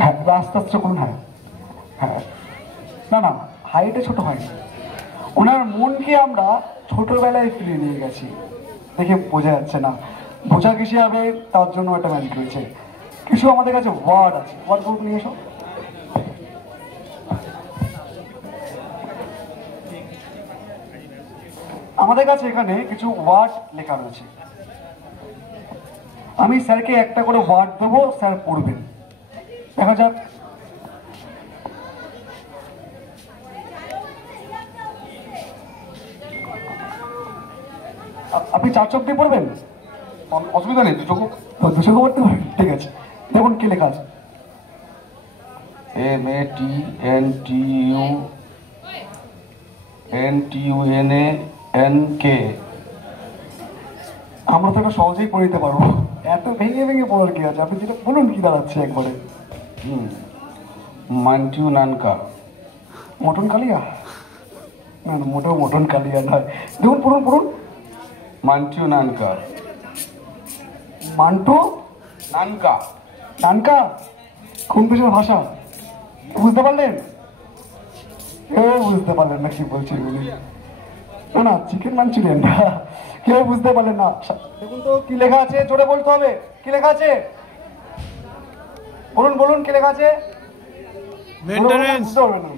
হ্যাঁ আস্তে আস্তে করুন। হ্যাঁ হ্যাঁ, না না হাইটে ছোট হয়নি, ওনার মনকে আমরা ছোটবেলায় ফিরিয়ে নিয়ে গেছি, দেখে বোঝা যাচ্ছে না, বোঝা কিসে হবে তার জন্য একটা ম্যাজিক রয়েছে। কিছু আমাদের কাছে ওয়ার্ড আছে, ওয়ার্ডগুলো নিয়ে এসো। আমাদের কাছে এখানে কিছু ওয়ার্ড লেখা রয়েছে, আমি স্যারকে একটা করে ওয়ার্ড দেবো, স্যার পড়বেন, দেখা যাক। আপনি চার চোখ দিয়ে পড়বেন, অসুবিধা নেই, দুচোখ পড়তে পারবেন, ঠিক আছে। দেখুন কি লেখা আছে, MATNTUNANK। আমরা তো এটা সহজেই পড়ে দিতে পারবো, এত ভেঙে ভেঙে পড়ার কি আছে, আপনি যেটা বলুন কি দাঁড়াচ্ছে একবারে। মান্টু নানকা। মটন কালিয়া? না না, মোটেও মটন কালিয়া নয়। দেখুন পড়ুন পড়ুন, মান্টু নানকা। মান্টু নানকা। নানকা? কোন দেশের ভাষা বুঝতে পারলেন? কেউ বুঝতে পারলেন না কি বলছি বলি, না না চিকেন মাঞ্চুরিয়ান, কেউ বুঝতে পারলেন না। দেখুন তো কি লেখা আছে, জোরে বলতে হবে, কি লেখা আছে বলুন বলুন, কি লেখা আছে? মেইনটেনেন্স। বুঝতে পারবেন না,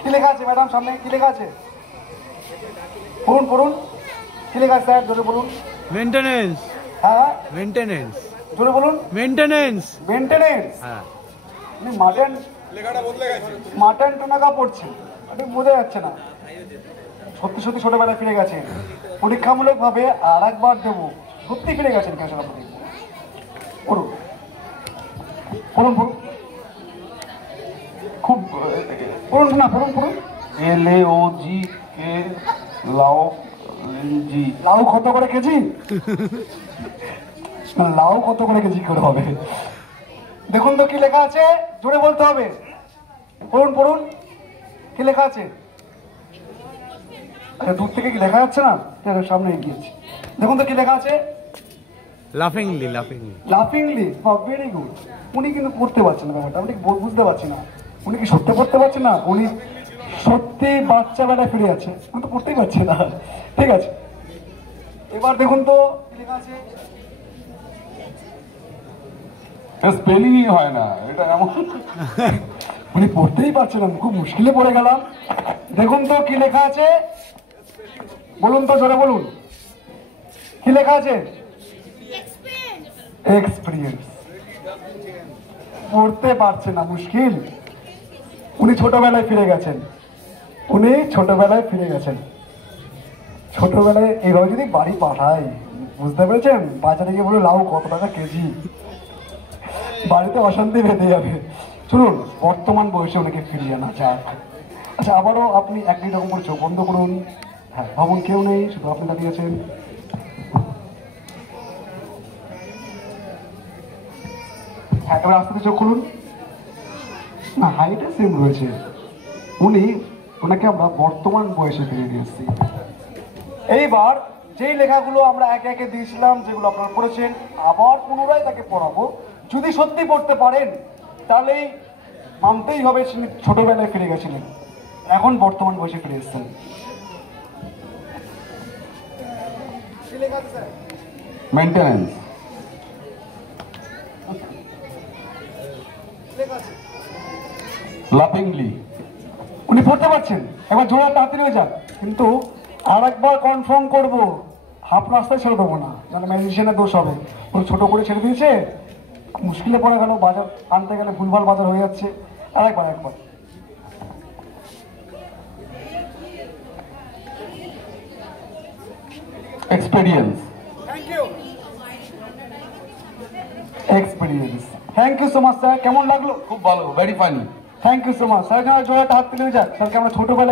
কি লেখা আছে ম্যাডাম সামনে, কি লেখা আছে পড়ুন পড়ুন, কি লেখা আছে স্যার, জোরে বলুন। মেইনটেনেন্স। হ্যাঁ মেইনটেনেন্স। জোরে বলুন। মেইনটেনেন্স। মেইনটেনেন্স। হ্যাঁ। আপনি মাটন মাটন টোনাকা পড়ছেন, আপনি বোঝা যাচ্ছে না, সত্যি সত্যি ছোটবেলায় ফিরে গেছেন, পরীক্ষামূলক ভাবে আর একবার দেবো, সত্যি ফিরে গেছেন কেন আপনি? পড়ুন পড়ুন পড়ুন, খুব পড়ুন না, পড়ুন পড়ুন। LAOGK লাও জি। লাউ কত করে কেজি? না, লাউ কত করে কেজি করে হবে? দেখুন তো কি লেখা আছে, জোরে বলতে হবে, পড়ুন পড়ুন, কি লেখা আছে? আচ্ছা দূর থেকে কি লেখা যাচ্ছে না, সামনে এগিয়েছি, দেখুন তো কি লেখা আছে। লাফিংলি। লাফিংলি। লাফিংলি, ভেরি গুড। উনি কিন্তু পড়তে পারছেন না ব্যাপারটা, আমি ঠিক বুঝতে পারছি না, উনি কি সত্যি পড়তে পারছেন না, উনি সত্যি বাচ্চা বেলায় ফিরে আছে, উনি তো পড়তেই পারছে না, ঠিক আছে। এবার দেখুন তো কি লেখা আছে, স্পেলিংই হয় না, এটা এমন। উনি পড়তেই পারছেন না, খুব মুশকিলে পড়ে গেলাম। দেখুন তো কি লেখা আছে, বলুন তো জোরে বলুন, কি লেখা আছে? এক্সপিরিয়েন্স। পড়তে পারছে না, মুশকিল। উনি ছোটবেলায় ফিরে গেছেন, উনি ছোটবেলায় ফিরে গেছেন, ছোটবেলায় এইভাবে যদি বাড়ি পাঠাই, বুঝতে পেরেছেন, বাজারে গিয়ে বলে লাউ কত টাকা কেজি, বাড়িতে অশান্তি বেঁধে যাবে। শুনুন, বর্তমান বয়সে ওনাকে ফিরিয়ে আনা যাক। আচ্ছা আবারও আপনি একই রকম করে চোখ বন্ধ করুন। হ্যাঁ ভাবুন কেউ নেই, শুধু আপনি দাঁড়িয়ে আছেন। হ্যাঁ এবার আস্তে চোখ খুলুন। না হাইটে সেম রয়েছে, ওনাকে আমরা বর্তমান বয়সে ফিরিয়ে নিয়ে এসেছি। এইবার যেই লেখাগুলো আমরা একে একে দিয়েছিলাম, যেগুলো আপনারা পড়েছেন, আবার পুনরায় তাকে পড়াবো। যদি সত্যি পড়তে পারেন তাহলেই মানতেই হবে তিনি ছোটবেলায় ফিরে গেছিলেন, এখন বর্তমান বয়সে ফিরে এসেছেন। মেইনটেনেন্স। লাফিংলি। উনি পড়তে পারছেন, একবার জোড়া তাড়াতাড়ি হয়ে যান, কিন্তু আর একবার কনফার্ম করবো, হাফ রাস্তায় ছেড়ে দেবো না, তাহলে ম্যাজিশিয়ানের দোষ হবে। ও ছোট করে ছেড়ে দিয়েছে, মুশকিলে পড়ে গেল, বাজার আনতে গেলে ভুলভাল বাজার হয়ে যাচ্ছে। আর একবার একবার experience. Experience. Thank you so much sir, কেমন লাগলো? খুব ভালো, very funny. Thank you so much sir, জোড়াটা হাত তুলে যাক, স্যারকে আমরা ছোটবেলায়